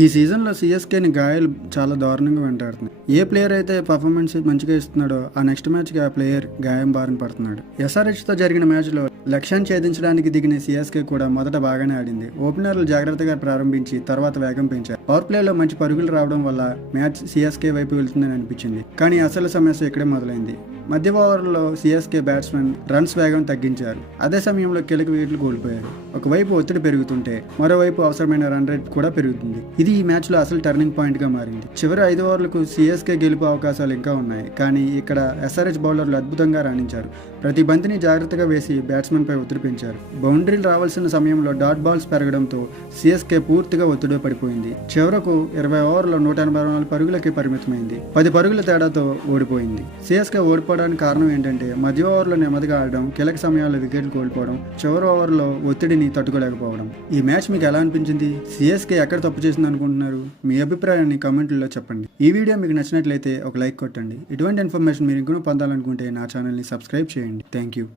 ఈ సీజన్లో సిఎస్కేని గాయాలు చాలా దారుణంగా వెంటాడుతున్నాయి. ఏ ప్లేయర్ అయితే పర్ఫార్మెన్స్ మంచిగా ఇస్తున్నాడో ఆ నెక్స్ట్ మ్యాచ్కి ఆ ప్లేయర్ గాయం బారిన పడుతున్నాడు. ఎస్ఆర్హెచ్తో జరిగిన మ్యాచ్లో లక్ష్యాన్ని ఛేదించడానికి దిగిన సిఎస్కే కూడా మొదట బాగానే ఆడింది. ఓపెనర్లు జాగ్రత్తగా ప్రారంభించి తర్వాత వేగం పెంచారు. పవర్ ప్లేలో మంచి పరుగులు రావడం వల్ల మ్యాచ్ సిఎస్కే వైపు వెళ్తుందని అనిపించింది. కానీ అసలు సమస్య ఇక్కడే మొదలైంది. మధ్య ఓవర్లో సిఎస్కే బ్యాట్స్మెన్ రన్స్ వేగం తగ్గించారు. అదే సమయంలో కీలక వికెట్లు కోల్పోయారు. ఒకవైపు ఒత్తిడి పెరుగుతుంటే మరోవైపు అవసరమైన రన్ రేట్ కూడా పెరుగుతుంది. ఇది ఈ మ్యాచ్లో అసలు టర్నింగ్ పాయింట్గా మారింది. చివరి 5 ఓవర్లకు సిఎస్కే గెలుపు అవకాశాలు ఇంకా ఉన్నాయి. కానీ ఇక్కడ ఎస్ఆర్హెచ్ బౌలర్లు అద్భుతంగా రాణించారు. ప్రతి బంతిని జాగ్రత్తగా వేసి బ్యాట్స్మెన్పై ఒత్తిడి పెంచారు. బౌండరీలు రావాల్సిన సమయంలో డాట్ బాల్స్ పెరగడంతో సిఎస్కే పూర్తిగా ఒత్తిడి పడిపోయింది. చివరకు 20 ఓవర్లో 184 పరుగులకి పరిమితమైంది. 10 పరుగుల తేడాతో ఓడిపోయింది. సిఎస్కే ఓడిపోవడానికి కారణం ఏంటంటే మధ్య ఓవర్లో నెమ్మదిగా ఆడడం, కీలక సమయాల్లో వికెట్లు కోల్పోవడం, చివరి ఓవర్లో ఒత్తిడిని తట్టుకోలేకపోవడం. ఈ మ్యాచ్ మీకు ఎలా అనిపించింది? సిఎస్కే ఎక్కడ తప్పు చేసింది అనుకుంటున్నారు? మీ అభిప్రాయాన్ని కామెంట్లలో చెప్పండి. ఈ వీడియో మీకు నచ్చినట్లయితే ఒక లైక్ కొట్టండి. ఇటువంటి ఇన్ఫర్మేషన్ మీరు ఇంకా పొందాలనుకుంటే నా ఛానల్ని సబ్స్క్రైబ్ చేయండి. Thank you.